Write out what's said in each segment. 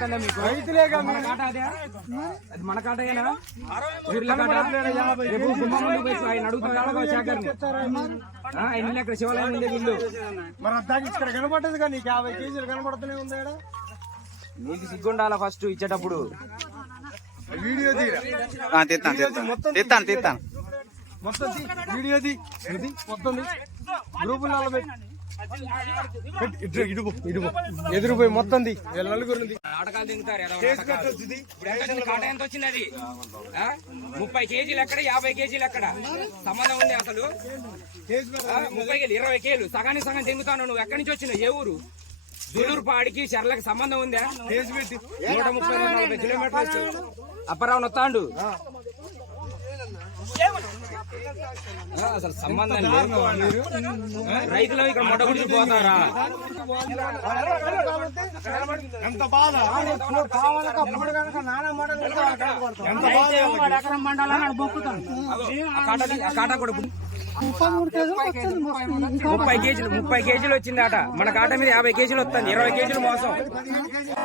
అర్థమైందా మీకు? అదే? అది మన కాటేనా ఊర్ల కాట? రేపు గుమ్మం ముందుకు పోయి ఆయన అడుగుతాడు ఎలాగో శేఖర్ని ఆ, ఆయన ఇల్లు అక్కడ శివాలయం ఉండే ఇల్లు మరి అద్దాకి ఇక్కడ కనబడ్డది కానీ నీకు? యాభై కేజీలు కనబడుతూనే ఉంది. నీకు సిగ్గుండాల ఫస్ట్ ఇచ్చేటప్పుడు? వీడియో తీస్తాను తీస్తాను తీస్తాను మొత్తం తీ. వీడియో తీ. ఇది మొత్తం. గ్రూపులలో పెట్టి పెట్టి ఇటు ఇటు పో, ఇటు పో. ఎదురు పోయి మొత్తం ఎంత వచ్చింది? కాట ఎంత వచ్చింది అది? ముప్పై కేజీలు ఎక్కడ? యాభై కేజీలు ఎక్కడ? సంబంధం ఉంది అసలు. ముప్పై కేజీలు ఇరవై కేలు సగానికి సగం తింగుతాను నువ్వు. ఎక్కడి నుంచి వచ్చినావు? ఏ ఊరు? జూలూరు పాడికి చర్లకు సంబంధం ఉందా? నూట ముప్పై నూట నలభై కిలోమీటర్లు వస్తుంది. అప్పరావు నొత్తాండు. అసలు సంబంధం లేదు రైతులు ఇక్కడ మొట్ట గుడిచి పోతారా? ఎంత బాధ? కావాలక అప్పుడు కనుక నానా మాటలు ఎంత బాధ ఆ కాట ఆ కాట కూడా ఇప్పుడు ముప్పై కేజీలు ముప్పై కేజీలు వచ్చింది ఆట మన కాట మీద యాభై కేజీలు వస్తుంది. ఇరవై కేజీలు మోసం.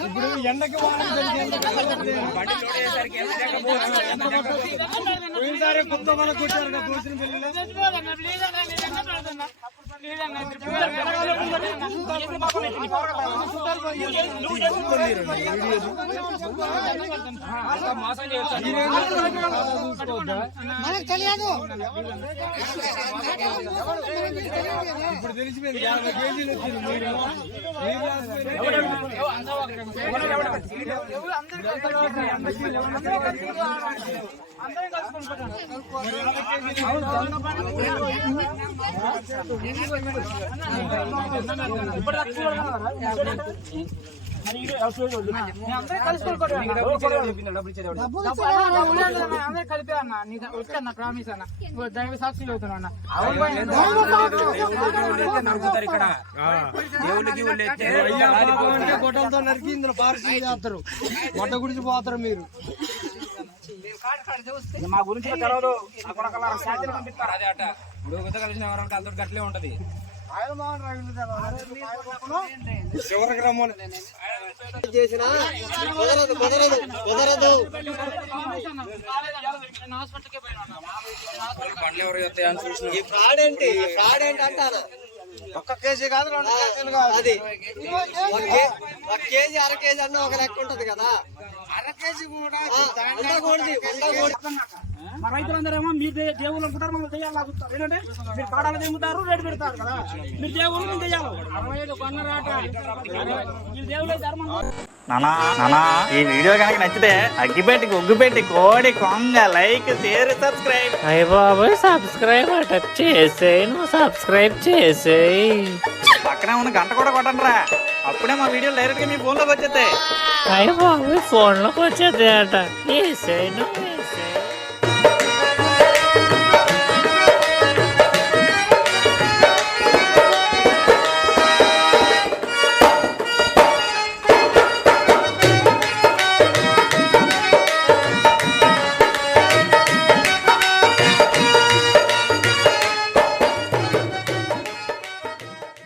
ఇప్పుడు ఎండకి పోయినసారి కొత్త మన మనకు తెలియదు. ఇప్పుడు తెలిసిపోయింది. యాభై కేజీలు వచ్చింది. మీరు కలిపి అన్న నీకు వచ్చాను ప్రామిస్ అన్న దైవ సాక్షి చదువుతున్నా నడుపుతారు ఇక్కడ. దేవుళ్ళకి ఊళ్ళు ఎత్తే అంటే గొడ్డలతో నరికి ఇందులో పార్సల్ చేస్తారు. గొడ్డ గుడిచి పోతారు మీరు. మా గురించి తెలవదు. కొడకల్లారా శాంతిని పంపిస్తారు. అదే అట. ఇప్పుడు కలిసిన ఎవరంటే అందరూ గట్లే ఉంటది. చివరికి రమ్మని. హాస్పిటల్కి పోయినా బండ్లు ఎవరు ఎత్తాయని చూసిన ఫ్రాడ్ ఏంటి? ఫ్రాడ్ ఏంటి అంటారు ఒక్క కేజీ కాదు రెండు కేజీలు కాదు అది. ఒక కేజీ. అర కేజీ అన్న ఒక లెక్క ఉంటది కదా. అర కేజీ కూడా ఆ, ఉండకూడదు ఉండకూడదు మా రైతులందరేమో మీరు దేవుళ్ళు అనుకుంటారు మమ్మల్ని దెయ్యాలు లాగుతారు. ఏంటంటే మీరు కాడాలు తెమ్ముతారు రేటు పెడతారు కదా. మీరు దేవుళ్ళు మేము దెయ్యాలు. అరవై ఐదు కొన్నరాట దేవుళ్ళ నానా నానా ఈ వీడియో కనుక నచ్చితే అగ్గిపెట్టి ఒగ్గుపెట్టి కోడి కొంగ లైక్ షేర్ సబ్స్క్రైబ్. అయ్య బాబోయ్ సబ్స్క్రైబ్ అట. చేసేయి నువ్వు సబ్స్క్రైబ్ చేసేయి. పక్కనే ఉన్న గంట కూడా కొట్టండి రా అప్పుడే మా వీడియో డైరెక్ట్గా మీ ఫోన్లోకి వచ్చేస్తాయి. అయ్య బాబోయ్ ఫోన్లోకి వచ్చేది అట చేసేయి నువ్వు.